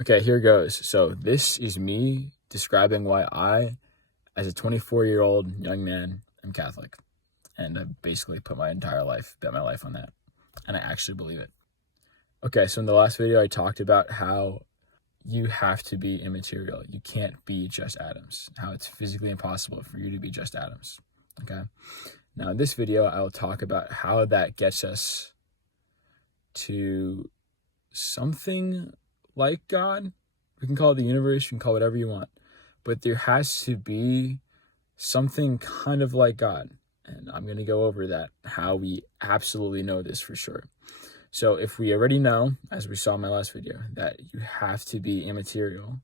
Okay, here goes. So this is me describing why I, as a 24-year-old young man, am Catholic. And I basically bet my life on that. And I actually believe it. Okay, so in the last video, I talked about how you have to be immaterial. You can't be just atoms. How it's physically impossible for you to be just atoms. Okay? Now, in this video, I will talk about how that gets us to something like God. We can call it the universe, you can call it whatever you want. But there has to be something kind of like God. And I'm going to go over that, how we absolutely know this for sure. So if we already know, as we saw in my last video, that you have to be immaterial,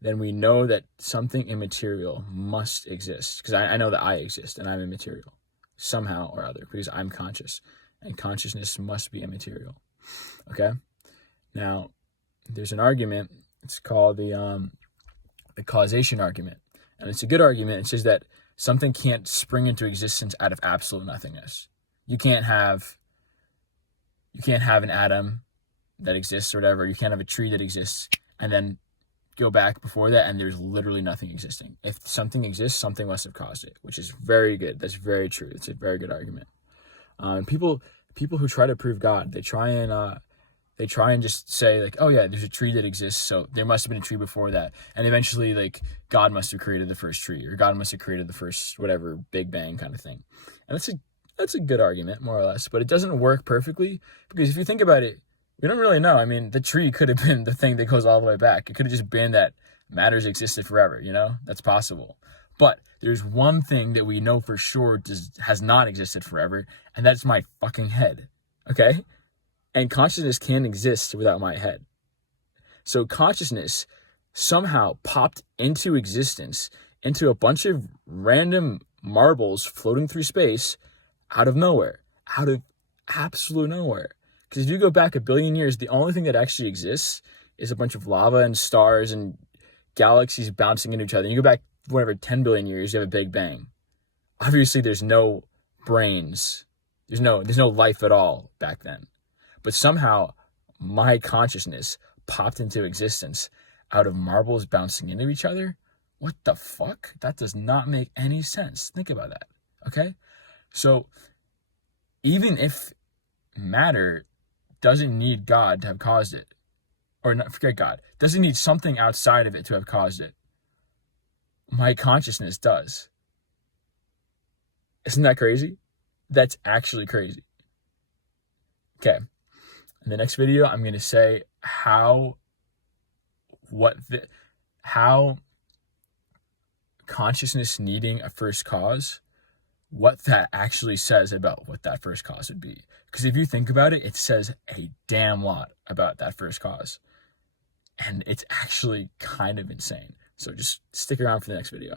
then we know that something immaterial must exist. Because I know that I exist and I'm immaterial somehow or other, because I'm conscious. And consciousness must be immaterial. Okay? Now, there's an argument. It's called the causation argument. And it's a good argument. It says that something can't spring into existence out of absolute nothingness. You can't have an atom that exists or whatever. You can't have a tree that exists and then go back before that and there's literally nothing existing. If something exists, something must have caused it, which is very good. That's very true. It's a very good argument. People who try to prove God, they try and just say like, oh yeah, there's a tree that exists, so there must have been a tree before that, and eventually like God must have created the first tree, or God must have created the first whatever Big Bang kind of thing. And that's a good argument, more or less, but it doesn't work perfectly, because if you think about it, we don't really know. I mean, the tree could have been the thing that goes all the way back. It could have just been that matters existed forever, that's possible. But there's one thing that we know for sure has not existed forever, and that's my fucking head. Okay? And consciousness can't exist without my head. So consciousness somehow popped into existence into a bunch of random marbles floating through space out of nowhere, out of absolute nowhere. Because if you go back a billion years, the only thing that actually exists is a bunch of lava and stars and galaxies bouncing into each other. You go back, whatever, 10 billion years, you have a Big Bang. Obviously, there's no brains. There's no life at all back then. But somehow, my consciousness popped into existence out of marbles bouncing into each other. What the fuck? That does not make any sense. Think about that, okay? So, even if matter doesn't need God to have caused it, or not, forget God, doesn't need something outside of it to have caused it, my consciousness does. Isn't that crazy? That's actually crazy. Okay. In the next video, I'm going to say how consciousness needing a first cause, what that actually says about what that first cause would be. Because if you think about it, it says a damn lot about that first cause. And it's actually kind of insane. So just stick around for the next video.